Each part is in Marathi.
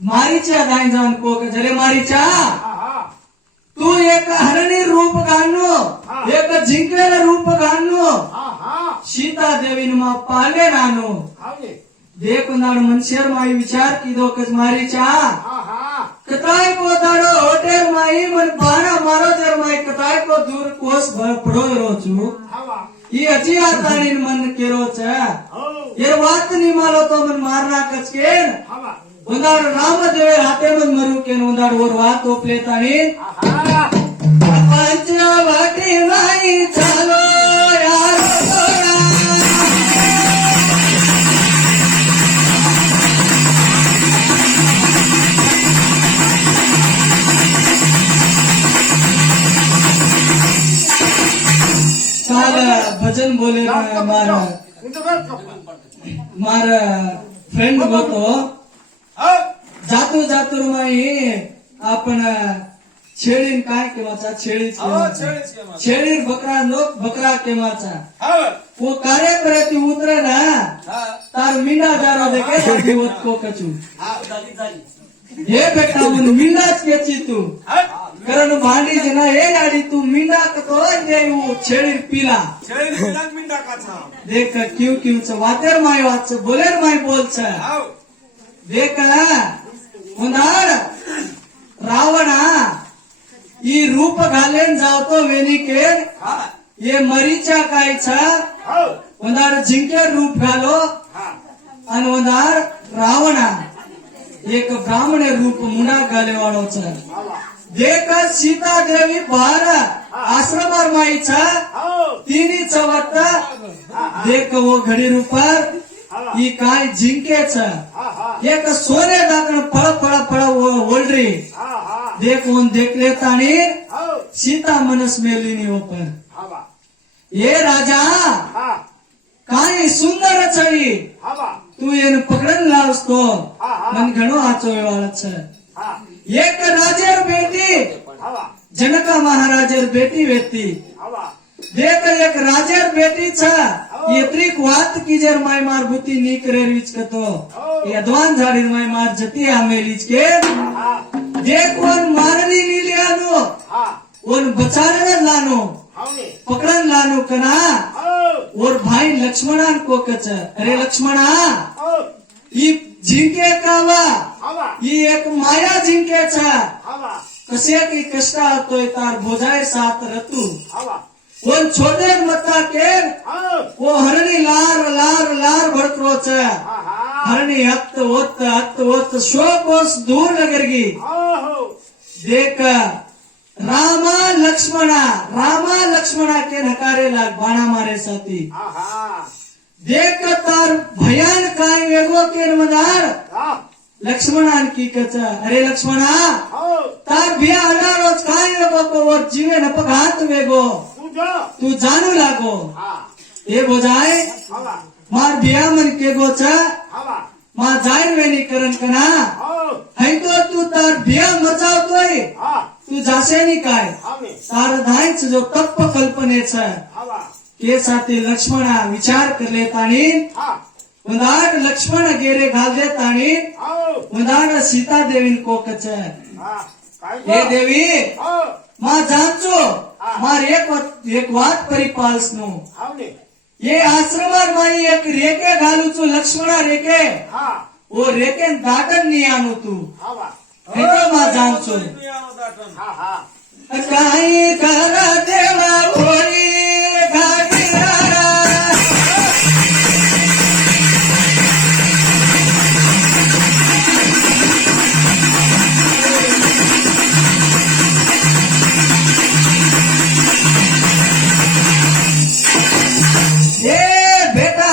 मारीच्या दाई जाऊन कोक जरे मारीच्या तू एक हरणी रूप गाणो एक जिंकेल रूप गाणो सीता देवी मा पाले नानो देख नाड़ मनशेर माई विचार की दो कज मारीच्या कताय को दाड़ो होटेल माई मन बाणा मारो जर माई कताय को दूर कोस पड़ो रोचू ये अची आतानी मन केरो छ ये बात नहीं मालो तो मन मारना कचकेन उंदाड़ रामदेवे हाथे मन मरू केन उंदाड़ और बात ओपलेतानी पंचवटी माई चलो यार भजन बोले मारा फ्रेंड होतो जातो जातो माई आपण छेळीन काय केव्हाचा छेळी बकरा लोक बकरा केव्हाचा वो कार्य करे ती उतरे ना तार मिंडा दारो देखे साथी होत को कचू हे बेटा मन मिंडाच केची तू कारण भांडी जना हे गाडी तू मिंडा कतो दे वो छेळी पीला मिंडा काचा देख क्यों क्यों च वातेर माय वाच बोलेर माय बोल छ देख उंदार रावणा ई रूप घालेन जावतो वेनिकेर ये मरीचा काय छ उंदार जिंके रूप घालो आणि उंदार रावणा एक ब्राह्मण रूप मुंडा घाले वाळो छ देख सीता देवी बार आश्रमार माई छ तिनी चवत देख वो घडी रूपर ई काय जिंके छ एक सोने दाकण फळ फळ फळ ओल्ड्री देख उन देख लेतानी सीता मनस मेलिनी ऊपर ये राजा काय सुंदर छड़ी तू एन पकड़न लावस्तो मन घणो आचो वाळ छ एक राजेर बेटी जनका महाराजेर बेटी वेती देख एक राजेर बेटी छ येत्रिक वात की जर माय मार बुती नी करेर विच कतो यदवान झाडीर माय मार जती आमेलीच के देख वन मारनी नीलियानो वन बचारन लानो पकड़न लानो कना और भाई लक्ष्मणान को कच अरे लक्ष्मणा ई जिंके कावा ई एक माया जिंके छ कसे की कष्ट होतोय तार भोजाय साथ रतू वन छोटे मत्ता के वो हरणी लार लार लार भड़करो छ हरणी हत होत शोकोस दूर लगरगी देख रामा लक्ष्मणा के नकारे लाग बाणा मारे साथी देख तार भयान काय वेगो के मदार लक्ष्मणान की कच अरे लक्ष्मणा तार भिया अडारोज काय वेगो को और जीवे न पघात वेगो तू जानू लागो ये बोजाय मार भिया मन के गो छ मा जायर वेनी करन कना है तो तू तार भिया मचावतोय तू जासे नी काय तार धायच जो तप्प कल्पने छ के साथी लक्ष्मणा विचार कर लेतानी उंदाड लक्ष्मण गेरे घाल देतानी उंदाड सीता देवी को कच हे देवी मा जानचो मार एक वात परिपालसनो ये आश्रमार माई एक रेके घालू चो लक्ष्मणा रेके वो रेके दाटन नहीं आनो तू तो मा जानचो काही करा देवा होई घाटीरारा बेटा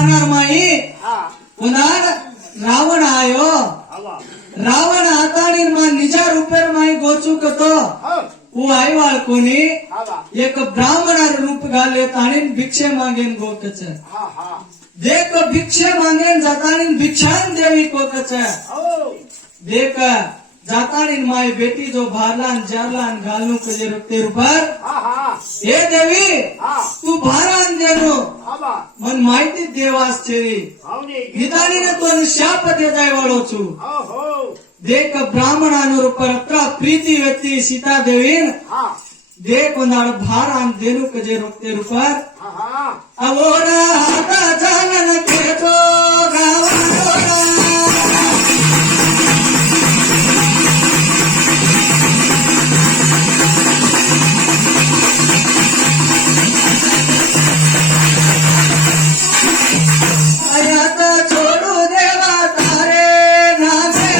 विमानार माई हा उनार रावण आयो हवा रावण आतानी मा निजा रूपेर माई गोचुक तो हो वो आई वाळकोनी हवा एक ब्राह्मणार रूप घाले ताणीन भिक्षे मागेन गोकच हा हा देख भिक्षे मागेन जातानी भिक्षान देवी कोकच हो देख जातानी माई बेटी जो भारलान जारलान घालनु कजे रक्ते रूपर हा हा हे देवी हा तू भारान देनो हवा मन माहिती देवास छेरी हवने निदानीने तो शाप दे जाय वाळो छु हो हो देख ब्राह्मणानुर परत्र प्रीति व्यक्ति सीता देवीन हा देख उनाळ भारान देनु कजे रक्ते रूपर हा हा अवोरा हाता जानन केतो गावनोरा आता छोडू देवा तारे नामे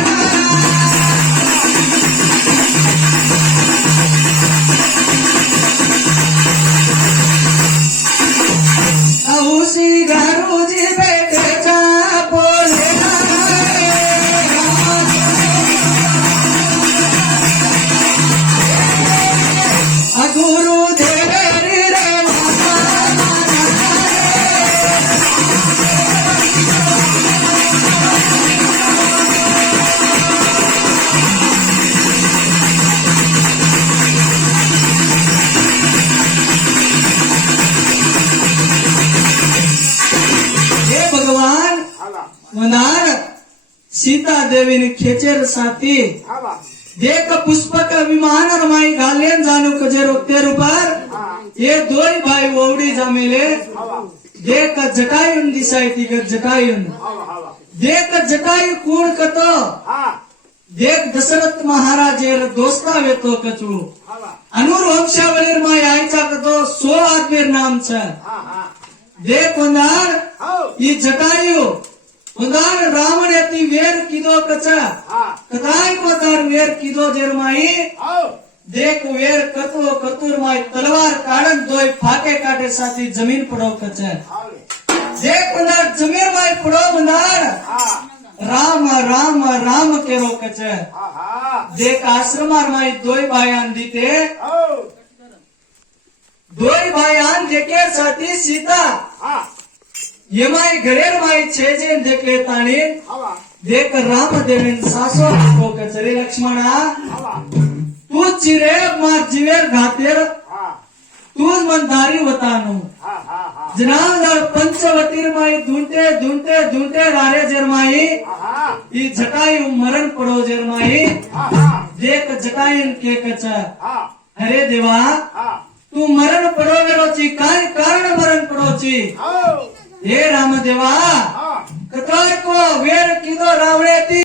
औसी घरुजी बेटेचा बोले गुरु देवे रे हे भगवान हवा मनार सीता देवीने खेचेर साथी हवा देख पुष्पक विमान माई घालेन जानू कजे रोकते रूपर हा ये दोई भाई ओवडी जमेले हवा देख जटायुन दिसाय ती जटायुन हवा हवा देख जटायु कोण कतो हा देख दशरथ महाराजेर दोस्ता वेतो कचू हवा अनुर वंशावलीर माई आईचा कतो 100 आदमीर नाम छ हा हा देख उंदार हो ई जटायु उंदार रावण यती वेर किदो कच हा कदाय मतार वेर किदो जेरमाई हो देख वेर कतो कतुर माई तलवार काढन दोय फाके काटे साथी जमीन पडो कच हवे देख उंदार जमीन माई पडो उंदार हा राम राम राम केरो कच हा हा देख आश्रमार माई दोय भायान दीते हो दोय भायान देखे साथी सीता हा ये माई घरेर माई छेजे देखले ताणी हवा देख राम देवेन सासो को कचरे लक्ष्मणा हवा तू चिरे मा जीवेर घातेर हा तूच मन दारी वतानु हा हा हा जनावर पंचवटीर माई धुंटे धुंटे धुंटे रारे जेरमाई हा ई जटायु मरण पडो जेरमाई हा हा देख जटायुन के कच हा अरे देवा हा तू मरण पडो वेरोची काय कारण मरण पडोची हो हे रामदेवा हा कताय को वेर किदो रावणे ती